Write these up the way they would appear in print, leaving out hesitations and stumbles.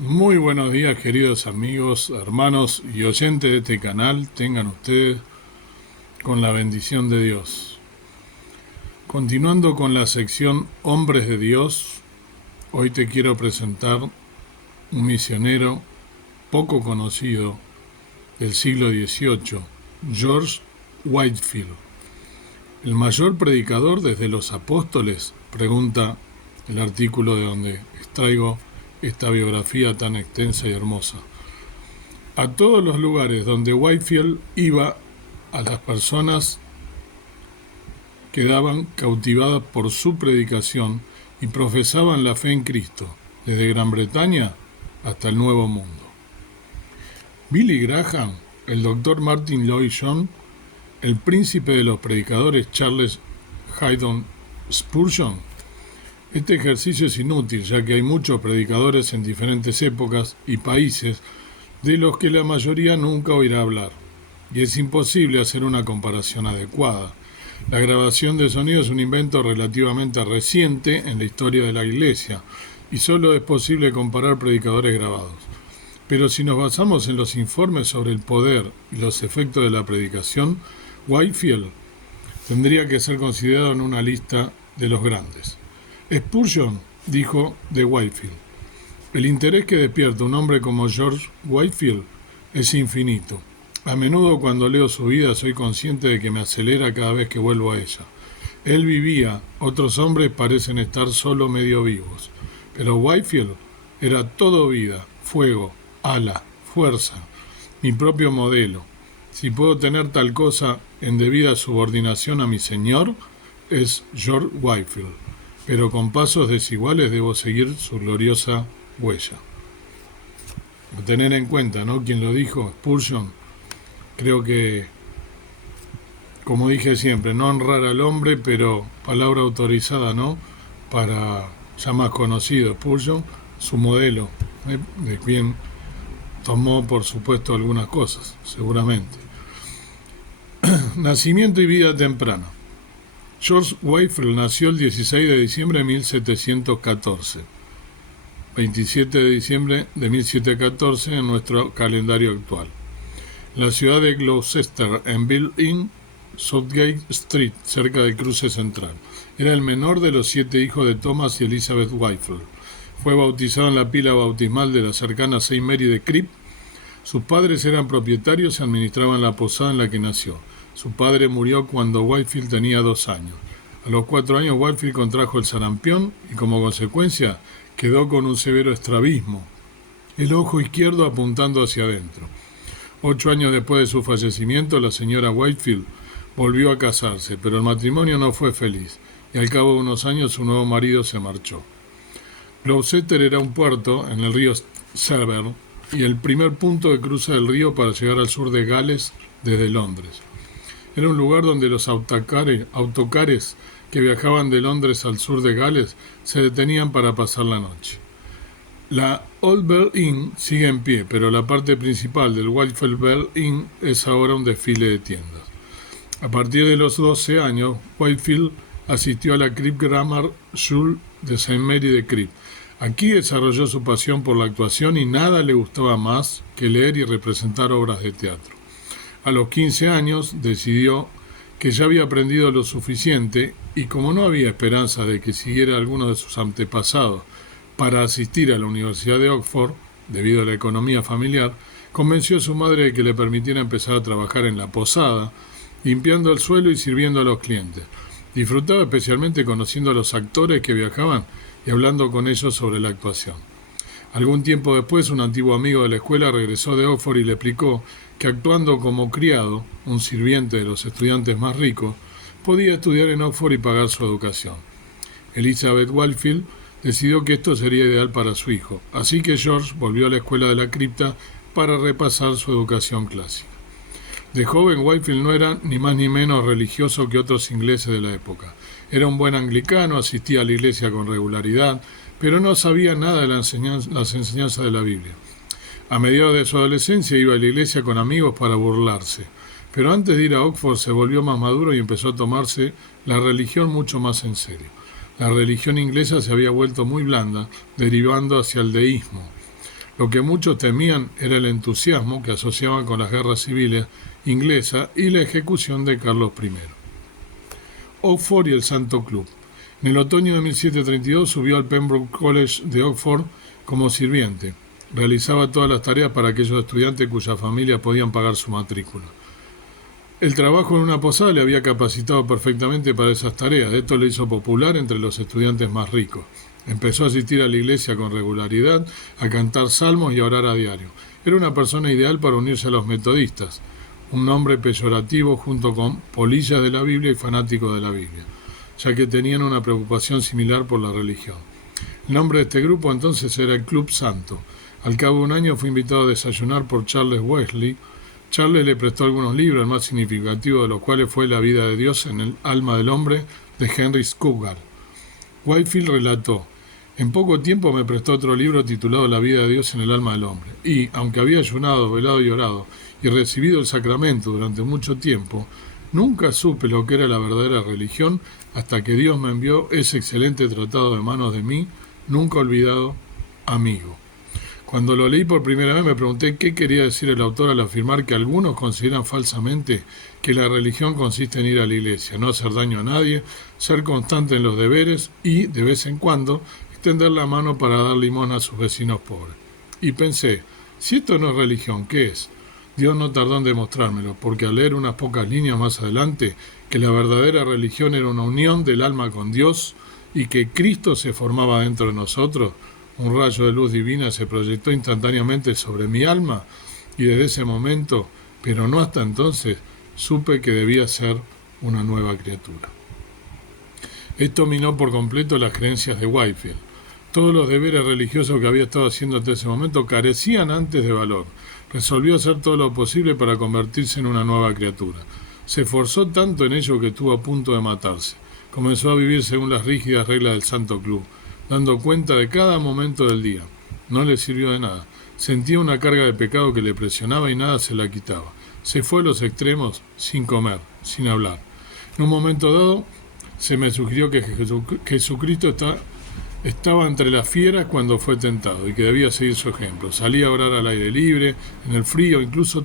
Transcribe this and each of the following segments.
Muy buenos días, queridos amigos, hermanos y oyentes de este canal. Tengan ustedes con la bendición de Dios. Continuando con la sección Hombres de Dios, hoy te quiero presentar un misionero poco conocido del siglo XVIII, George Whitefield. ¿El mayor predicador desde los apóstoles?, pregunta el artículo de donde extraigo esta biografía tan extensa y hermosa. A todos los lugares donde Whitefield iba, a las personas quedaban cautivadas por su predicación y profesaban la fe en Cristo, desde Gran Bretaña hasta el Nuevo Mundo. Billy Graham, el doctor Martin Lloyd Jones, el príncipe de los predicadores Charles Haddon Spurgeon. Este ejercicio es inútil, ya que hay muchos predicadores en diferentes épocas y países de los que la mayoría nunca oirá hablar, y es imposible hacer una comparación adecuada. La grabación de sonido es un invento relativamente reciente en la historia de la Iglesia, y solo es posible comparar predicadores grabados. Pero si nos basamos en los informes sobre el poder y los efectos de la predicación, Whitefield tendría que ser considerado en una lista de los grandes. Spurgeon dijo de Whitefield: el interés que despierta un hombre como George Whitefield es infinito. A menudo cuando leo su vida soy consciente de que me acelera cada vez que vuelvo a ella. Él vivía, otros hombres parecen estar solo medio vivos, pero Whitefield era todo vida, fuego, ala, fuerza, mi propio modelo. Si puedo tener tal cosa en debida subordinación a mi Señor, es George Whitefield, pero con pasos desiguales debo seguir su gloriosa huella. A tener en cuenta, ¿no?, quien lo dijo, Spurgeon. Creo que, como dije siempre, no honrar al hombre, pero palabra autorizada, ¿no?, para ya más conocido, Spurgeon, su modelo, de quien tomó, por supuesto, algunas cosas, seguramente. Nacimiento y vida temprana. George Whitefield nació el 16 de diciembre de 1714. 27 de diciembre de 1714 en nuestro calendario actual. La ciudad de Gloucester, en Mill Inn, Southgate Street, cerca del cruce central. Era el menor de los 7 hijos de Thomas y Elizabeth Whitefield. Fue bautizado en la pila bautismal de la cercana St. Mary de Cripp. Sus padres eran propietarios y administraban la posada en la que nació. Su padre murió cuando Whitefield tenía 2 años. A los 4 años Whitefield contrajo el sarampión y como consecuencia quedó con un severo estrabismo, el ojo izquierdo apuntando hacia adentro. 8 años después de su fallecimiento, la señora Whitefield volvió a casarse, pero el matrimonio no fue feliz, y al cabo de unos años su nuevo marido se marchó. Gloucester era un puerto en el río Severn y el primer punto de cruce del río para llegar al sur de Gales desde Londres. Era un lugar donde los autocares que viajaban de Londres al sur de Gales se detenían para pasar la noche. La Old Bell Inn sigue en pie, pero la parte principal del Whitefield Bell Inn es ahora un desfile de tiendas. A partir de los 12 años, Whitefield asistió a la Cripp Grammar School de St. Mary de Cripp. Aquí desarrolló su pasión por la actuación y nada le gustaba más que leer y representar obras de teatro. A los 15 años decidió que ya había aprendido lo suficiente y como no había esperanza de que siguiera alguno de sus antepasados para asistir a la Universidad de Oxford, debido a la economía familiar, convenció a su madre de que le permitiera empezar a trabajar en la posada, limpiando el suelo y sirviendo a los clientes. Disfrutaba especialmente conociendo a los actores que viajaban y hablando con ellos sobre la actuación. Algún tiempo después, un antiguo amigo de la escuela regresó de Oxford y le explicó que actuando como criado, un sirviente de los estudiantes más ricos, podía estudiar en Oxford y pagar su educación. Elizabeth Whitefield decidió que esto sería ideal para su hijo, así que George volvió a la escuela de la cripta para repasar su educación clásica. De joven, Whitefield no era ni más ni menos religioso que otros ingleses de la época. Era un buen anglicano, asistía a la iglesia con regularidad, pero no sabía nada de las enseñanzas de la Biblia. A mediados de su adolescencia iba a la iglesia con amigos para burlarse, pero antes de ir a Oxford se volvió más maduro y empezó a tomarse la religión mucho más en serio. La religión inglesa se había vuelto muy blanda, derivando hacia el deísmo. Lo que muchos temían era el entusiasmo que asociaban con las guerras civiles inglesas y la ejecución de Carlos I. Oxford y el Santo Club. En el otoño de 1732 subió al Pembroke College de Oxford como sirviente. Realizaba todas las tareas para aquellos estudiantes cuyas familias podían pagar su matrícula. El trabajo en una posada le había capacitado perfectamente para esas tareas. Esto le hizo popular entre los estudiantes más ricos. Empezó a asistir a la iglesia con regularidad, a cantar salmos y a orar a diario. Era una persona ideal para unirse a los metodistas, un nombre peyorativo junto con polillas de la Biblia y fanáticos de la Biblia, ya que tenían una preocupación similar por la religión. El nombre de este grupo entonces era el Club Santo. Al cabo de un año fue invitado a desayunar por Charles Wesley. Charles le prestó algunos libros, el más significativo de los cuales fue La vida de Dios en el alma del hombre, de Henry Scougal. Whitefield relató: en poco tiempo me prestó otro libro titulado La vida de Dios en el alma del hombre, y, aunque había ayunado, velado y orado, y recibido el sacramento durante mucho tiempo, nunca supe lo que era la verdadera religión hasta que Dios me envió ese excelente tratado de manos de mí, nunca olvidado, amigo. Cuando lo leí por primera vez me pregunté qué quería decir el autor al afirmar que algunos consideran falsamente que la religión consiste en ir a la iglesia, no hacer daño a nadie, ser constante en los deberes y, de vez en cuando, extender la mano para dar limosna a sus vecinos pobres. Y pensé, si esto no es religión, ¿qué es? Dios no tardó en demostrármelo, porque al leer unas pocas líneas más adelante que la verdadera religión era una unión del alma con Dios y que Cristo se formaba dentro de nosotros, un rayo de luz divina se proyectó instantáneamente sobre mi alma y desde ese momento, pero no hasta entonces, supe que debía ser una nueva criatura. Esto minó por completo las creencias de Whitefield. Todos los deberes religiosos que había estado haciendo hasta ese momento carecían antes de valor. Resolvió hacer todo lo posible para convertirse en una nueva criatura. Se esforzó tanto en ello que estuvo a punto de matarse. Comenzó a vivir según las rígidas reglas del Santo Club, dando cuenta de cada momento del día. No le sirvió de nada. Sentía una carga de pecado que le presionaba y nada se la quitaba. Se fue a los extremos sin comer, sin hablar. En un momento dado, se me sugirió que Jesucristo estaba entre las fieras cuando fue tentado y que debía seguir su ejemplo. Salía a orar al aire libre, en el frío, incluso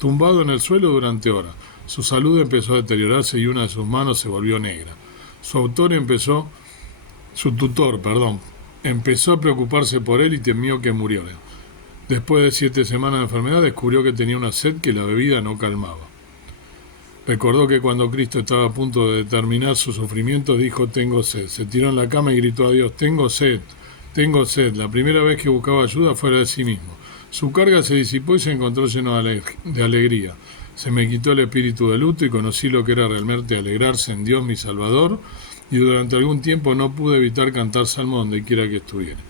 tumbado en el suelo durante horas. Su salud empezó a deteriorarse y una de sus manos se volvió negra. Su tutor empezó a preocuparse por él y temió que muriera. Después de 7 semanas de enfermedad, descubrió que tenía una sed que la bebida no calmaba. Recordó que cuando Cristo estaba a punto de terminar su sufrimiento, dijo: tengo sed. Se tiró en la cama y gritó a Dios: tengo sed, tengo sed. La primera vez que buscaba ayuda fuera de sí mismo. Su carga se disipó y se encontró lleno de alegría. Se me quitó el espíritu de luto y conocí lo que era realmente alegrarse en Dios mi Salvador, y durante algún tiempo no pude evitar cantar salmos donde quiera que estuviera.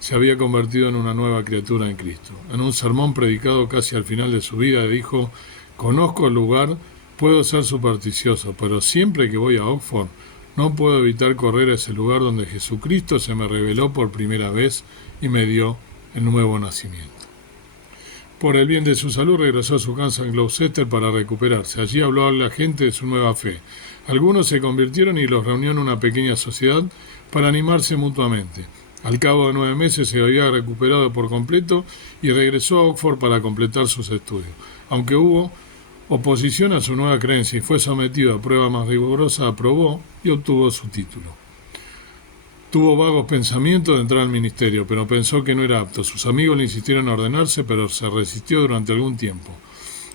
Se había convertido en una nueva criatura en Cristo. En un sermón predicado casi al final de su vida dijo: conozco el lugar, puedo ser supersticioso, pero siempre que voy a Oxford no puedo evitar correr a ese lugar donde Jesucristo se me reveló por primera vez y me dio el nuevo nacimiento. Por el bien de su salud regresó a su casa en Gloucester para recuperarse. Allí habló a la gente de su nueva fe. Algunos se convirtieron y los reunió en una pequeña sociedad para animarse mutuamente. Al cabo de 9 meses se había recuperado por completo y regresó a Oxford para completar sus estudios. Aunque hubo oposición a su nueva creencia y fue sometido a prueba más rigurosa, aprobó y obtuvo su título. Tuvo vagos pensamientos de entrar al ministerio, pero pensó que no era apto. Sus amigos le insistieron a ordenarse, pero se resistió durante algún tiempo.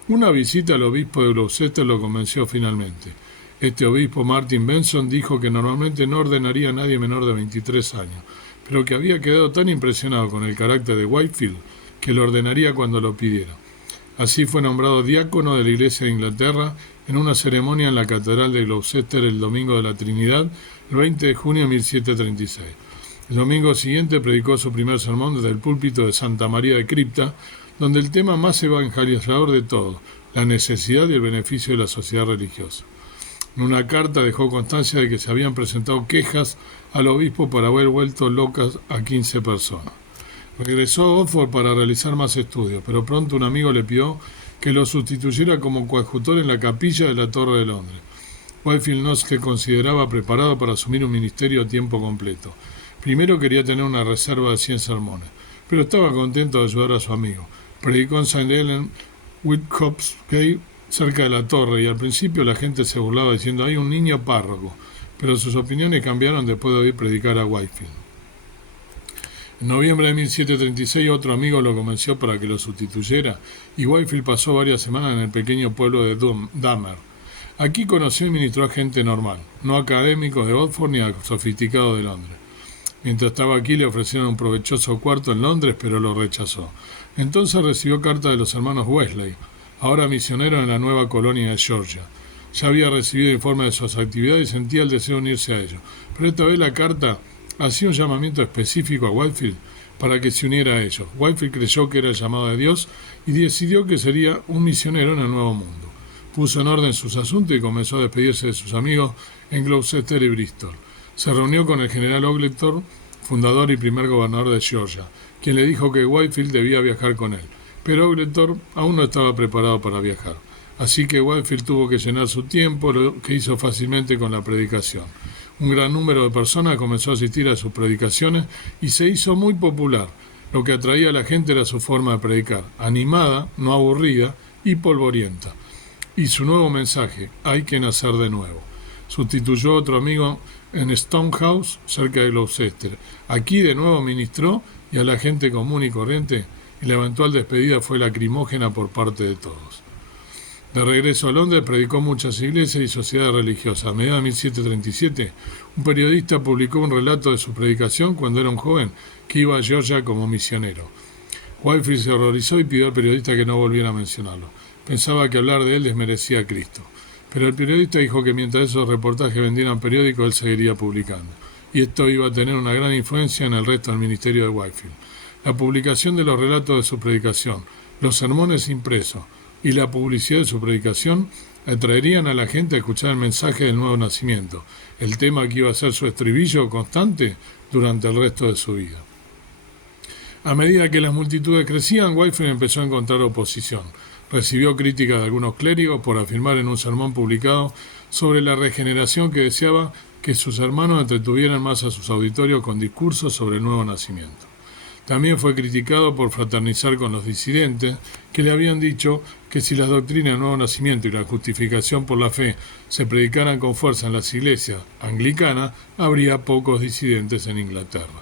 Una visita al obispo de Gloucester lo convenció finalmente. Este obispo, Martin Benson, dijo que normalmente no ordenaría a nadie menor de 23 años, pero que había quedado tan impresionado con el carácter de Whitefield que lo ordenaría cuando lo pidiera. Así fue nombrado diácono de la Iglesia de Inglaterra en una ceremonia en la Catedral de Gloucester el Domingo de la Trinidad, el 20 de junio de 1736. El domingo siguiente predicó su primer sermón desde el púlpito de Santa María de Cripta, donde el tema más evangelizador de todos, la necesidad y el beneficio de la sociedad religiosa. En una carta dejó constancia de que se habían presentado quejas al obispo por haber vuelto locas a 15 personas. Regresó a Oxford para realizar más estudios, pero pronto un amigo le pidió que lo sustituyera como coadjutor en la capilla de la Torre de Londres. Whitefield no se consideraba preparado para asumir un ministerio a tiempo completo. Primero quería tener una reserva de 100 sermones, pero estaba contento de ayudar a su amigo. Predicó en St. Helen, Whitcomb, cerca de la torre, y al principio la gente se burlaba diciendo: hay un niño párroco, pero sus opiniones cambiaron después de oír predicar a Whitefield. En noviembre de 1736 otro amigo lo convenció para que lo sustituyera, y Whitefield pasó varias semanas en el pequeño pueblo de Damer. Aquí conoció y ministró a gente normal, no académicos de Oxford ni a sofisticados de Londres. Mientras estaba aquí le ofrecieron un provechoso cuarto en Londres, pero lo rechazó. Entonces recibió cartas de los hermanos Wesley, ahora misioneros en la nueva colonia de Georgia. Ya había recibido informes de sus actividades y sentía el deseo de unirse a ellos, pero esta vez la carta hacía un llamamiento específico a Whitefield para que se uniera a ellos. Whitefield creyó que era el llamado de Dios y decidió que sería un misionero en el Nuevo Mundo. Puso en orden sus asuntos y comenzó a despedirse de sus amigos en Gloucester y Bristol. Se reunió con el general Ogletor, fundador y primer gobernador de Georgia, quien le dijo que Whitefield debía viajar con él, pero Ogletor aún no estaba preparado para viajar. Así que Whitefield tuvo que llenar su tiempo, lo que hizo fácilmente con la predicación. Un gran número de personas comenzó a asistir a sus predicaciones y se hizo muy popular. Lo que atraía a la gente era su forma de predicar, animada, no aburrida y polvorienta. Y su nuevo mensaje: hay que nacer de nuevo. Sustituyó a otro amigo en Stonehouse, cerca de Gloucester. Aquí de nuevo ministró y a la gente común y corriente, y la eventual despedida fue lacrimógena por parte de todos. De regreso a Londres, predicó muchas iglesias y sociedades religiosas. A mediados de 1737, un periodista publicó un relato de su predicación cuando era un joven que iba a Georgia como misionero. Whitefield se horrorizó y pidió al periodista que no volviera a mencionarlo. Pensaba que hablar de él desmerecía a Cristo. Pero el periodista dijo que mientras esos reportajes vendieran periódicos, él seguiría publicando. Y esto iba a tener una gran influencia en el resto del ministerio de Whitefield. La publicación de los relatos de su predicación, los sermones impresos y la publicidad de su predicación atraerían a la gente a escuchar el mensaje del nuevo nacimiento, el tema que iba a ser su estribillo constante durante el resto de su vida. A medida que las multitudes crecían, Whitefield empezó a encontrar oposición. Recibió críticas de algunos clérigos por afirmar en un sermón publicado sobre la regeneración que deseaba que sus hermanos entretuvieran más a sus auditorios con discursos sobre el nuevo nacimiento. También fue criticado por fraternizar con los disidentes, que le habían dicho que si las doctrinas del nuevo nacimiento y la justificación por la fe se predicaran con fuerza en las iglesias anglicanas, habría pocos disidentes en Inglaterra.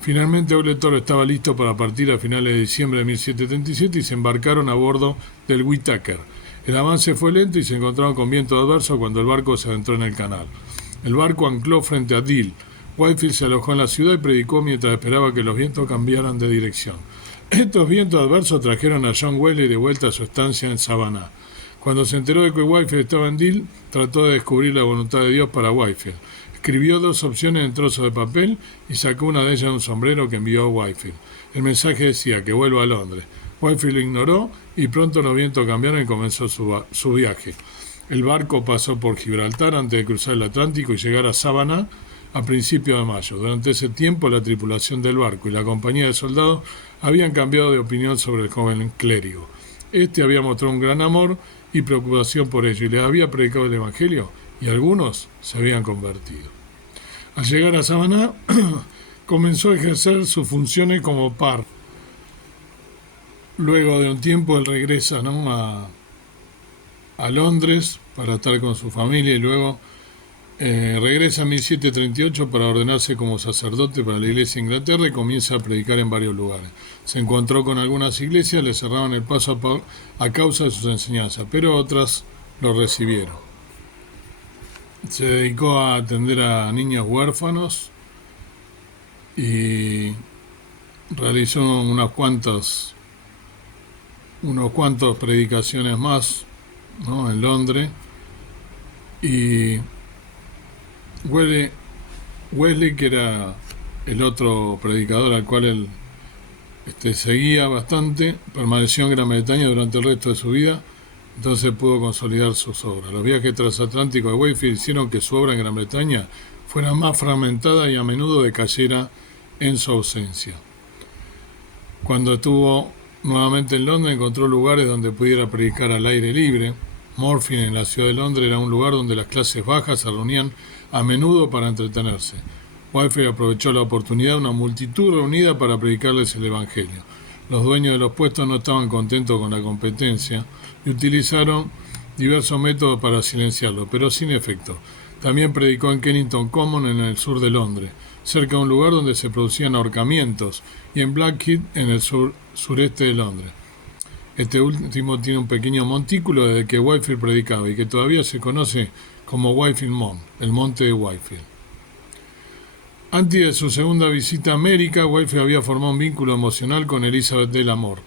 Finalmente Ogletor estaba listo para partir a finales de diciembre de 1737 y se embarcaron a bordo del Whittaker. El avance fue lento y se encontraron con viento adverso cuando el barco se adentró en el canal. El barco ancló frente a Deal. Whitefield se alojó en la ciudad y predicó mientras esperaba que los vientos cambiaran de dirección. Estos vientos adversos trajeron a John Wesley de vuelta a su estancia en Savannah. Cuando se enteró de que Whitefield estaba en Deal, trató de descubrir la voluntad de Dios para Whitefield. Escribió 2 opciones en trozos de papel y sacó una de ellas de un sombrero que envió a Whitefield. El mensaje decía que vuelva a Londres. Whitefield lo ignoró y pronto los vientos cambiaron y comenzó su viaje. El barco pasó por Gibraltar antes de cruzar el Atlántico y llegar a Savannah a principios de mayo. Durante ese tiempo, la tripulación del barco y la compañía de soldados habían cambiado de opinión sobre el joven clérigo. Este había mostrado un gran amor y preocupación por ello y les había predicado el Evangelio, y algunos se habían convertido. Al llegar a Savannah, comenzó a ejercer sus funciones como par. Luego de un tiempo, él regresa a Londres para estar con su familia y luego regresa en 1738 para ordenarse como sacerdote para la iglesia de Inglaterra y comienza a predicar en varios lugares. Se encontró con algunas iglesias, le cerraban el paso a causa de sus enseñanzas, pero otras lo recibieron. Se dedicó a atender a niños huérfanos y realizó unos cuantos predicaciones más, ¿no?, en Londres. Y Wesley, que era el otro predicador al cual él seguía bastante, permaneció en Gran Bretaña durante el resto de su vida. Entonces pudo consolidar sus obras. Los viajes transatlánticos de Whitefield hicieron que su obra en Gran Bretaña fuera más fragmentada y a menudo decayera en su ausencia. Cuando estuvo nuevamente en Londres, encontró lugares donde pudiera predicar al aire libre. Morphing, en la ciudad de Londres, era un lugar donde las clases bajas se reunían a menudo para entretenerse. Whitefield aprovechó la oportunidad de una multitud reunida para predicarles el Evangelio. Los dueños de los puestos no estaban contentos con la competencia y utilizaron diversos métodos para silenciarlo, pero sin efecto. También predicó en Kennington Common, en el sur de Londres, cerca de un lugar donde se producían ahorcamientos, y en Blackheath, en el sureste de Londres. Este último tiene un pequeño montículo desde que Whitefield predicaba y que todavía se conoce como Whitefield Mount, el monte de Whitefield. Antes de su segunda visita a América, Whitefield había formado un vínculo emocional con Elizabeth de la More.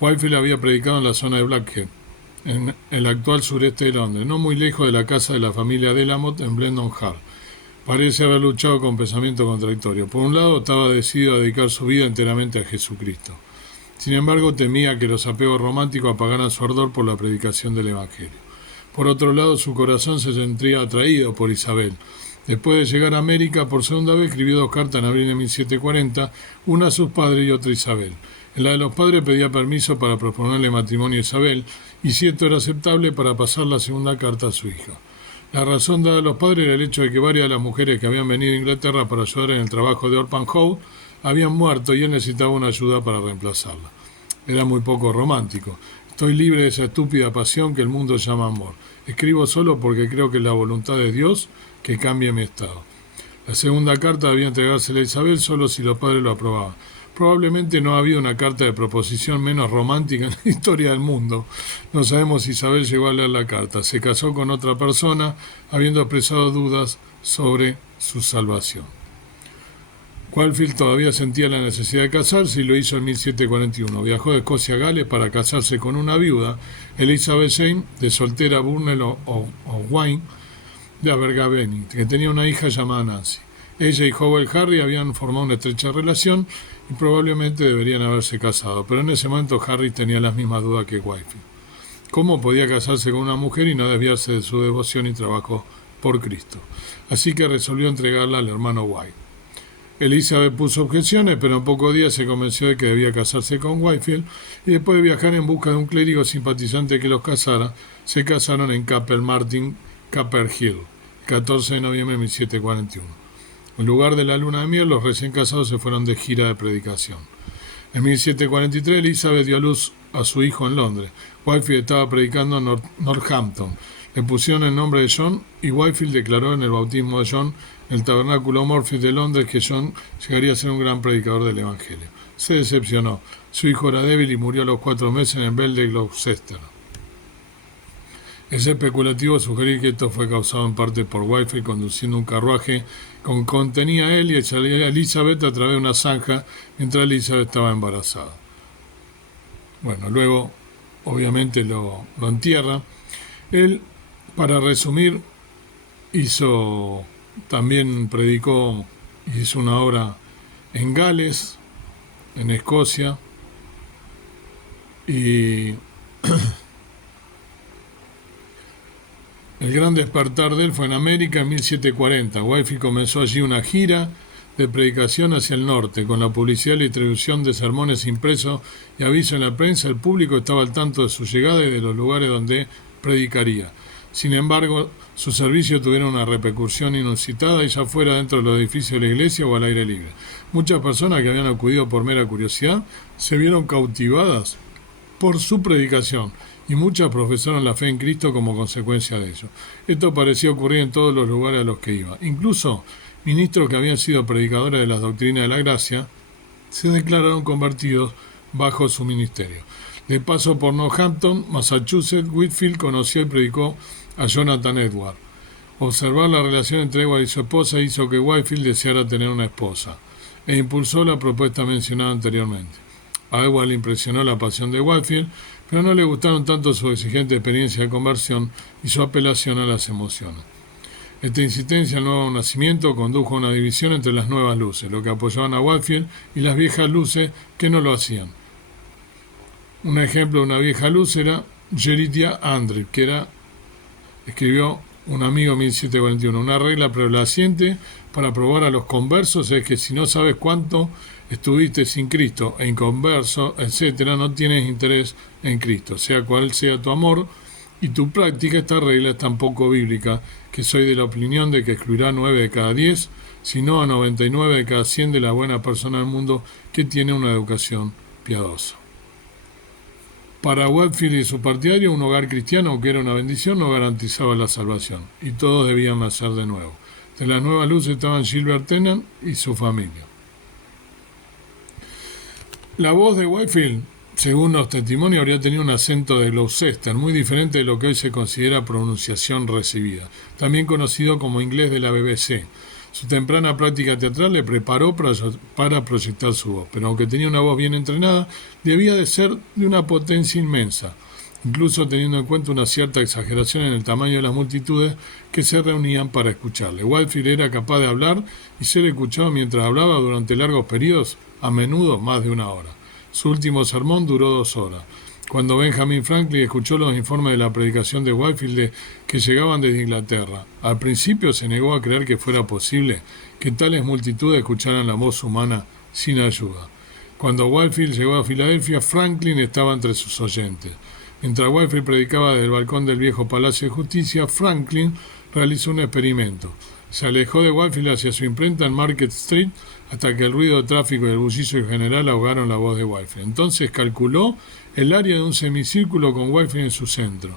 Whitefield había predicado en la zona de Blackheath, en el actual sureste de Londres, no muy lejos de la casa de la familia Delamot en Blendon Hall. Parece haber luchado con pensamientos contradictorios. Por un lado, estaba decidido a dedicar su vida enteramente a Jesucristo. Sin embargo, temía que los apegos románticos apagaran su ardor por la predicación del Evangelio. Por otro lado, su corazón se sentía atraído por Isabel. Después de llegar a América, por segunda vez escribió 2 cartas en abril de 1740, una a sus padres y otra a Isabel. En la de los padres pedía permiso para proponerle matrimonio a Isabel, y si esto era aceptable, para pasar la segunda carta a su hija. La razón dada a los padres era el hecho de que varias de las mujeres que habían venido a Inglaterra para ayudar en el trabajo de Orpan Howe habían muerto y él necesitaba una ayuda para reemplazarla. Era muy poco romántico. Estoy libre de esa estúpida pasión que el mundo llama amor. Escribo solo porque creo que es la voluntad de Dios que cambie mi estado. La segunda carta debía entregársela a Isabel solo si los padres lo aprobaban. Probablemente no ha habido una carta de proposición menos romántica en la historia del mundo. No sabemos si Isabel llegó a leer la carta. Se casó con otra persona, habiendo expresado dudas sobre su salvación. Whitefield todavía sentía la necesidad de casarse y lo hizo en 1741. Viajó de Escocia a Gales para casarse con una viuda, Elizabeth Jane, de soltera Burnell O'Wine, de Abergavenny, que tenía una hija llamada Nancy. Ella y Howell Harry habían formado una estrecha relación y probablemente deberían haberse casado, pero en ese momento Harry tenía las mismas dudas que Whitefield. ¿Cómo podía casarse con una mujer y no desviarse de su devoción y trabajo por Cristo? Así que resolvió entregarla al hermano White. Elizabeth puso objeciones, pero en pocos días se convenció de que debía casarse con Whitefield, y después de viajar en busca de un clérigo simpatizante que los casara, se casaron en Capel Martin, Capel Hill, el 14 de noviembre de 1741. En lugar de la luna de miel, los recién casados se fueron de gira de predicación. En 1743, Elizabeth dio a luz a su hijo en Londres. Whitefield estaba predicando en Northampton. Le pusieron el nombre de John y Whitefield declaró en el bautismo de John en el tabernáculo Morphy de Londres que John llegaría a ser un gran predicador del Evangelio. Se decepcionó. Su hijo era débil y murió a los 4 meses en el Bell de Gloucester. Es especulativo sugerir que esto fue causado en parte por Whitefield conduciendo un carruaje que contenía a él y a Elizabeth a través de una zanja mientras Elizabeth estaba embarazada. Bueno, luego obviamente lo entierra. Él, para resumir, también predicó, hizo una obra en Gales, en Escocia, y el gran despertar de él fue en América en 1740. Whitefield comenzó allí una gira de predicación hacia el norte, con la publicidad y la distribución de sermones impresos y aviso en la prensa. El público estaba al tanto de su llegada y de los lugares donde predicaría. Sin embargo, sus servicios tuvieron una repercusión inusitada, ya fuera dentro de los edificios de la iglesia o al aire libre. Muchas personas que habían acudido por mera curiosidad se vieron cautivadas por su predicación, y muchas profesaron la fe en Cristo como consecuencia de ello. Esto parecía ocurrir en todos los lugares a los que iba. Incluso ministros que habían sido predicadores de las doctrinas de la gracia se declararon convertidos bajo su ministerio. De paso por Northampton, Massachusetts, Whitefield conoció y predicó a Jonathan Edward. Observar la relación entre Edward y su esposa hizo que Whitefield deseara tener una esposa, e impulsó la propuesta mencionada anteriormente. A Edward le impresionó la pasión de Whitefield, pero no le gustaron tanto su exigente experiencia de conversión y su apelación a las emociones. Esta insistencia al nuevo nacimiento condujo a una división entre las nuevas luces, lo que apoyaban a Whitefield, y las viejas luces que no lo hacían. Un ejemplo de una vieja luz era Jeridia Andre, que escribió un amigo en 1741. Una regla prevaleciente para probar a los conversos es que si no sabes cuánto estuviste sin Cristo e inconverso, etc., no tienes interés en Cristo, sea cual sea tu amor y tu práctica. Esta regla es tan poco bíblica que soy de la opinión de que excluirá 9 de cada 10 sino a 99 de cada 100 de las buenas personas del mundo que tienen una educación piadosa. Para Whitefield y su partidario, un hogar cristiano, aunque era una bendición, no garantizaba la salvación, y todos debían nacer de nuevo. De la nueva luz estaban Gilbert Tennant y su familia. La voz de Whitefield, según los testimonios, habría tenido un acento de Gloucester, muy diferente de lo que hoy se considera pronunciación recibida, también conocido como inglés de la BBC. Su temprana práctica teatral le preparó para proyectar su voz, pero aunque tenía una voz bien entrenada, debía de ser de una potencia inmensa, incluso teniendo en cuenta una cierta exageración en el tamaño de las multitudes que se reunían para escucharle. Whitefield era capaz de hablar y ser escuchado mientras hablaba durante largos periodos, a menudo más de una hora. Su último sermón duró 2 horas. Cuando Benjamin Franklin escuchó los informes de la predicación de Whitefield que llegaban desde Inglaterra, al principio se negó a creer que fuera posible que tales multitudes escucharan la voz humana sin ayuda. Cuando Whitefield llegó a Filadelfia, Franklin estaba entre sus oyentes. Mientras Whitefield predicaba desde el balcón del viejo Palacio de Justicia, Franklin realizó un experimento. Se alejó de Whitefield hacia su imprenta en Market Street hasta que el ruido de tráfico y el bullicio general ahogaron la voz de Whitefield. Entonces calculó el área de un semicírculo con Whitefield en su centro.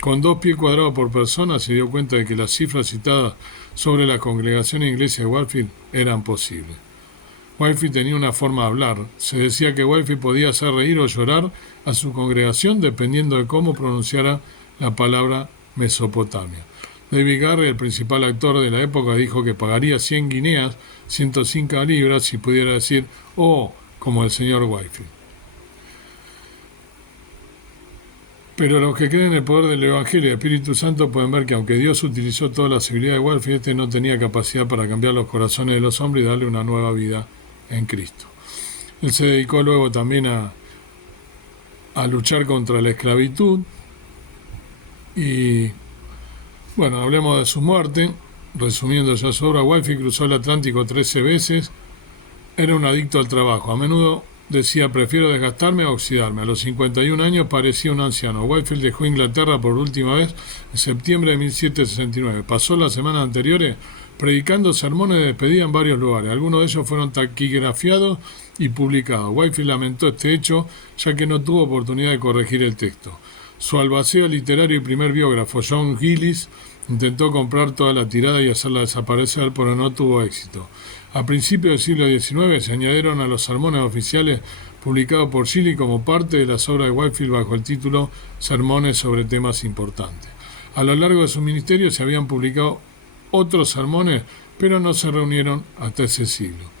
Con 2 pies cuadrados por persona se dio cuenta de que las cifras citadas sobre la congregación inglesa de Whitefield eran posibles. Whitefield tenía una forma de hablar. Se decía que Whitefield podía hacer reír o llorar a su congregación dependiendo de cómo pronunciara la palabra Mesopotamia. David Garry, el principal actor de la época, dijo que pagaría 100 guineas, 105 libras, si pudiera decir «oh», como el señor Whitefield. Pero los que creen en el poder del Evangelio y del Espíritu Santo pueden ver que aunque Dios utilizó toda la habilidades de Whitefield, este no tenía capacidad para cambiar los corazones de los hombres y darle una nueva vida en Cristo. Él se dedicó luego también a luchar contra la esclavitud y, bueno, hablemos de su muerte. Resumiendo ya su obra, Whitefield cruzó el Atlántico 13 veces, era un adicto al trabajo, a menudo decía prefiero desgastarme a oxidarme. A los 51 años parecía un anciano. Whitefield dejó Inglaterra por última vez en septiembre de 1769. Pasó las semanas anteriores predicando sermones de despedida en varios lugares. Algunos de ellos fueron taquigrafiados y publicados. Whitefield lamentó este hecho ya que no tuvo oportunidad de corregir el texto. Su albacea literario y primer biógrafo, John Gillis, intentó comprar toda la tirada y hacerla desaparecer, pero no tuvo éxito. A principios del siglo XIX se añadieron a los sermones oficiales publicados por Gillis como parte de las obras de Whitefield bajo el título Sermones sobre temas importantes. A lo largo de su ministerio se habían publicado otros sermones, pero no se reunieron hasta ese siglo.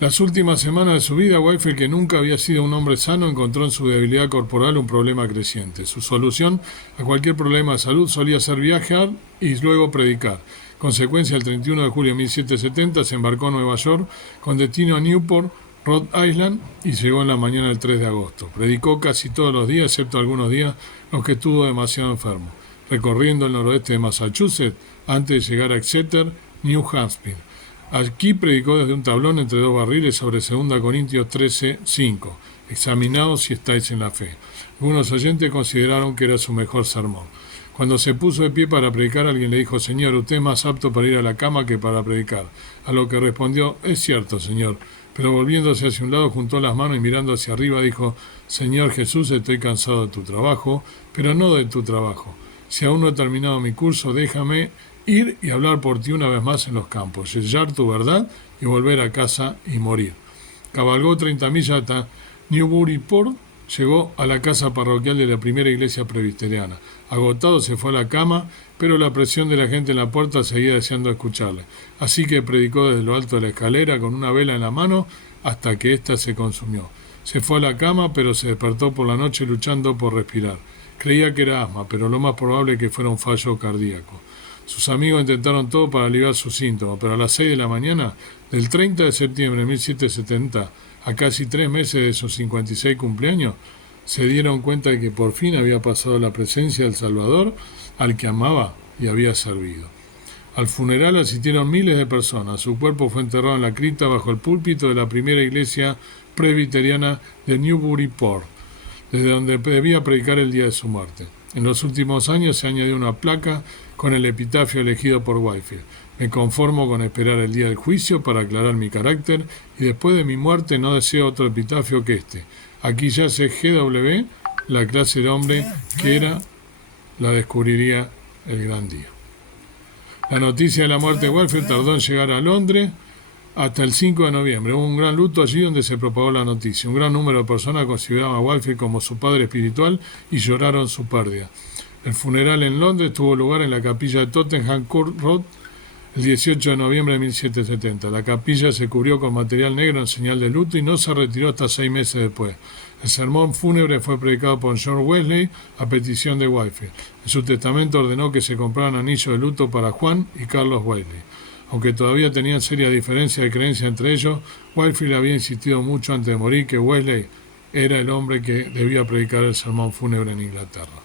Las últimas semanas de su vida, Whitefield, que nunca había sido un hombre sano, encontró en su debilidad corporal un problema creciente. Su solución a cualquier problema de salud solía ser viajar y luego predicar. Consecuencia, el 31 de julio de 1770 se embarcó a Nueva York con destino a Newport, Rhode Island, y llegó en la mañana del 3 de agosto. Predicó casi todos los días, excepto algunos días los que estuvo demasiado enfermo, recorriendo el noroeste de Massachusetts antes de llegar a Exeter, New Hampshire. Aquí predicó desde un tablón entre 2 barriles sobre 2 Corintios 13:5. Examinaos si estáis en la fe. Algunos oyentes consideraron que era su mejor sermón. Cuando se puso de pie para predicar, alguien le dijo: Señor, usted es más apto para ir a la cama que para predicar. A lo que respondió: es cierto, Señor. Pero volviéndose hacia un lado, juntó las manos y mirando hacia arriba dijo: Señor Jesús, estoy cansado de tu trabajo, pero no de tu trabajo. Si aún no he terminado mi curso, déjame ir y hablar por ti una vez más en los campos, sellar tu verdad y volver a casa y morir. Cabalgó 30 millas hasta Newburyport, llegó a la casa parroquial de la primera iglesia presbiteriana. Agotado se fue a la cama, pero la presión de la gente en la puerta seguía deseando escucharle. Así que predicó desde lo alto de la escalera con una vela en la mano hasta que ésta se consumió. Se fue a la cama, pero se despertó por la noche luchando por respirar. Creía que era asma, pero lo más probable es que fuera un fallo cardíaco. Sus amigos intentaron todo para aliviar sus síntomas, pero a las 6 de la mañana del 30 de septiembre de 1770, a casi 3 meses de sus 56 cumpleaños, se dieron cuenta de que por fin había pasado la presencia del Salvador al que amaba y había servido. Al funeral asistieron miles de personas. Su cuerpo fue enterrado en la cripta bajo el púlpito de la primera iglesia presbiteriana de Newburyport, desde donde debía predicar el día de su muerte. En los últimos años se añadió una placa con el epitafio elegido por Whitefield: Me conformo con esperar el día del juicio para aclarar mi carácter y después de mi muerte no deseo otro epitafio que este. Aquí yace GW, la clase de hombre que era, la descubriría el gran día. La noticia de la muerte de Walfield tardó en llegar a Londres hasta el 5 de noviembre. Hubo un gran luto allí donde se propagó la noticia. Un gran número de personas consideraban a Walfield como su padre espiritual y lloraron su pérdida. El funeral en Londres tuvo lugar en la capilla de Tottenham Court Road el 18 de noviembre de 1770. La capilla se cubrió con material negro en señal de luto y no se retiró hasta 6 meses después. El sermón fúnebre fue predicado por George Wesley a petición de Walfield. En su testamento ordenó que se compraran anillos de luto para Juan y Carlos Wesley. Aunque todavía tenían serias diferencias de creencia entre ellos, Walfield había insistido mucho antes de morir que Wesley era el hombre que debía predicar el sermón fúnebre en Inglaterra.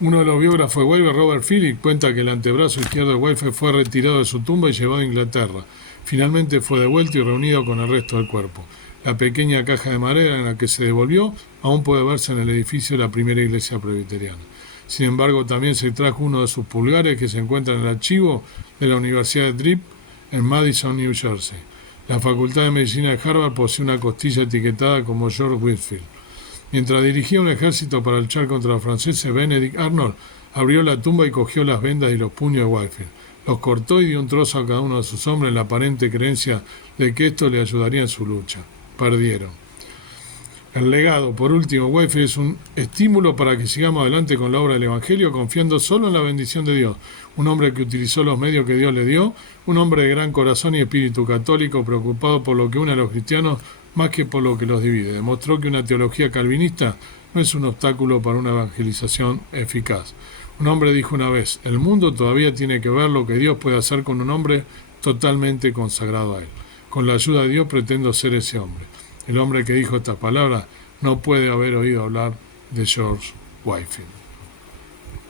Uno de los biógrafos de Walfield, Robert Phillips, cuenta que el antebrazo izquierdo de Walfield fue retirado de su tumba y llevado a Inglaterra. Finalmente fue devuelto y reunido con el resto del cuerpo. La pequeña caja de madera en la que se devolvió aún puede verse en el edificio de la primera iglesia presbiteriana. Sin embargo, también se trajo uno de sus pulgares que se encuentra en el archivo de la Universidad de Drip en Madison, New Jersey. La Facultad de Medicina de Harvard posee una costilla etiquetada como George Whitfield. Mientras dirigía un ejército para luchar contra los franceses, Benedict Arnold abrió la tumba y cogió las vendas y los puños de Walfield. Los cortó y dio un trozo a cada uno de sus hombres en la aparente creencia de que esto le ayudaría en su lucha. Perdieron. El legado, por último, Walfield es un estímulo para que sigamos adelante con la obra del Evangelio, confiando solo en la bendición de Dios. Un hombre que utilizó los medios que Dios le dio, un hombre de gran corazón y espíritu católico, preocupado por lo que une a los cristianos más que por lo que los divide. Demostró que una teología calvinista no es un obstáculo para una evangelización eficaz. Un hombre dijo una vez: el mundo todavía tiene que ver lo que Dios puede hacer con un hombre totalmente consagrado a Él. Con la ayuda de Dios pretendo ser ese hombre. El hombre que dijo estas palabras no puede haber oído hablar de George Whitefield.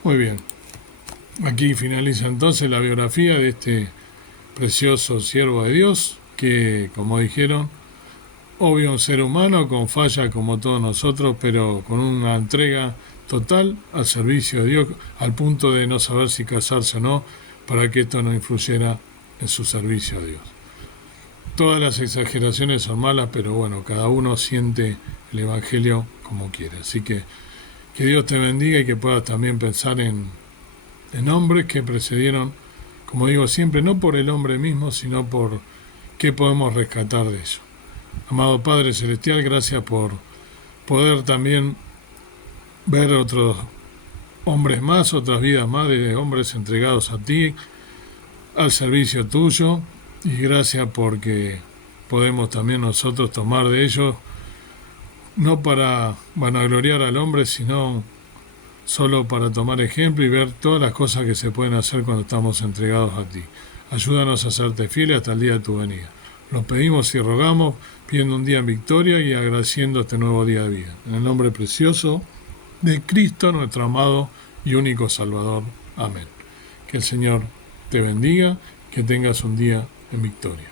Muy bien. Aquí finaliza entonces la biografía de este precioso siervo de Dios que, como dijeron, obvio un ser humano con fallas como todos nosotros, pero con una entrega total al servicio de Dios, al punto de no saber si casarse o no, para que esto no influyera en su servicio a Dios. Todas las exageraciones son malas, pero bueno, cada uno siente el Evangelio como quiere. Así que Dios te bendiga y que puedas también pensar en hombres que precedieron, como digo siempre, no por el hombre mismo, sino por qué podemos rescatar de ello. Amado Padre Celestial, gracias por poder también ver otros hombres más, otras vidas más de hombres entregados a ti, al servicio tuyo, y gracias porque podemos también nosotros tomar de ellos, no para vanagloriar al hombre, sino solo para tomar ejemplo y ver todas las cosas que se pueden hacer cuando estamos entregados a ti. Ayúdanos a serte fieles hasta el día de tu venida. Lo pedimos y rogamos, pidiendo un día en victoria y agradeciendo este nuevo día de vida. En el nombre precioso de Cristo, nuestro amado y único Salvador. Amén. Que el Señor te bendiga, que tengas un día en victoria.